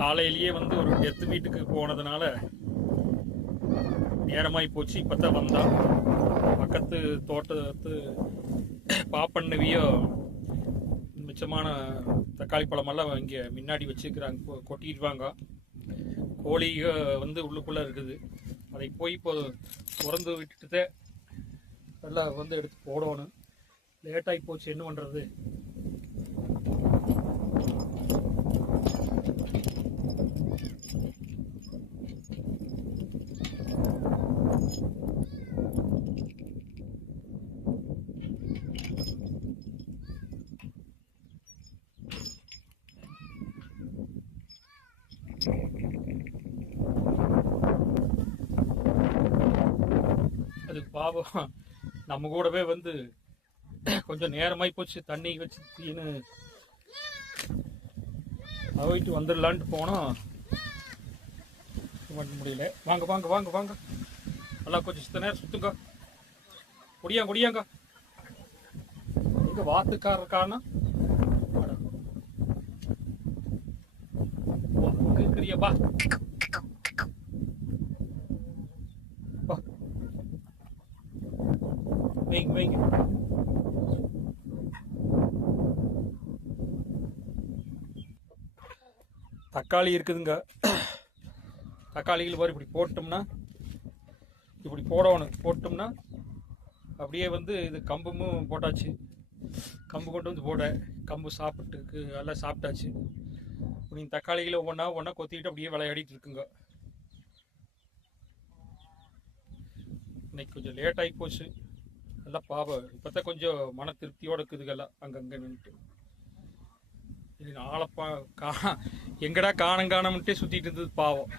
காலையிலேயே வந்து ஒரு டெத்து வீட்டுக்கு போனதுனால நேரமாகி போச்சு. இப்போ தான் வந்தான். பக்கத்து தோட்டத்து பாப்பண்ணவியோ மிச்சமான தக்காளி பழமெல்லாம் இங்கே முன்னாடி வச்சுக்கிறாங்க, கொட்டிடுவாங்க. கோழிக வந்து உள்ளுக்குள்ளே இருக்குது. அதை போய் இப்போ திறந்து விட்டுட்டு எல்லாம் வந்து எடுத்து போடணும். லேட்டாகி போச்சு, என்ன பண்ணுறது. அது பாவம் நம்ம கூடவே வந்து கொஞ்சம் நேரமாகி போச்சு. தண்ணி வச்சு தீனு அவைட்டு வந்துடலான்ட்டு போனோம். பண்ண முடியல. வாங்க வாங்க வாங்க வாங்க, நல்லா கொஞ்சம் சுத்த நேரம் சுத்துங்க. குடியாங்க எங்க வாத்துக்காரர் காரணம் இருக்கிறியப்பா. வைங்க வைங்க. தக்காளி இருக்குதுங்க. தக்காளிகள் வரும் இப்படி போட்டோம்னா, இப்படி போடணும். போட்டோம்னா அப்படியே வந்து இது கம்பும் போட்டாச்சு. கம்பு கொண்டு வந்து போட, கம்பு சாப்பிட்டுக்கு எல்லாம் சாப்பிட்டாச்சு. நீங்கள் தக்காளிகளை ஒவ்வொன்றா கொத்திக்கிட்டு அப்படியே விளையாடிட்டு இருக்குங்க. இன்னைக்கு கொஞ்சம் லேட் ஆகி போச்சு. எல்லாம் பாவம் இப்போ தான் கொஞ்சம் மன திருப்தியோடு இருக்குதுங்கெல்லாம் அங்கங்கே நின்றுட்டு. இது ஆளப்பா எங்கடா காணம்ட்டே சுற்றிட்டு இருந்தது பாவம்.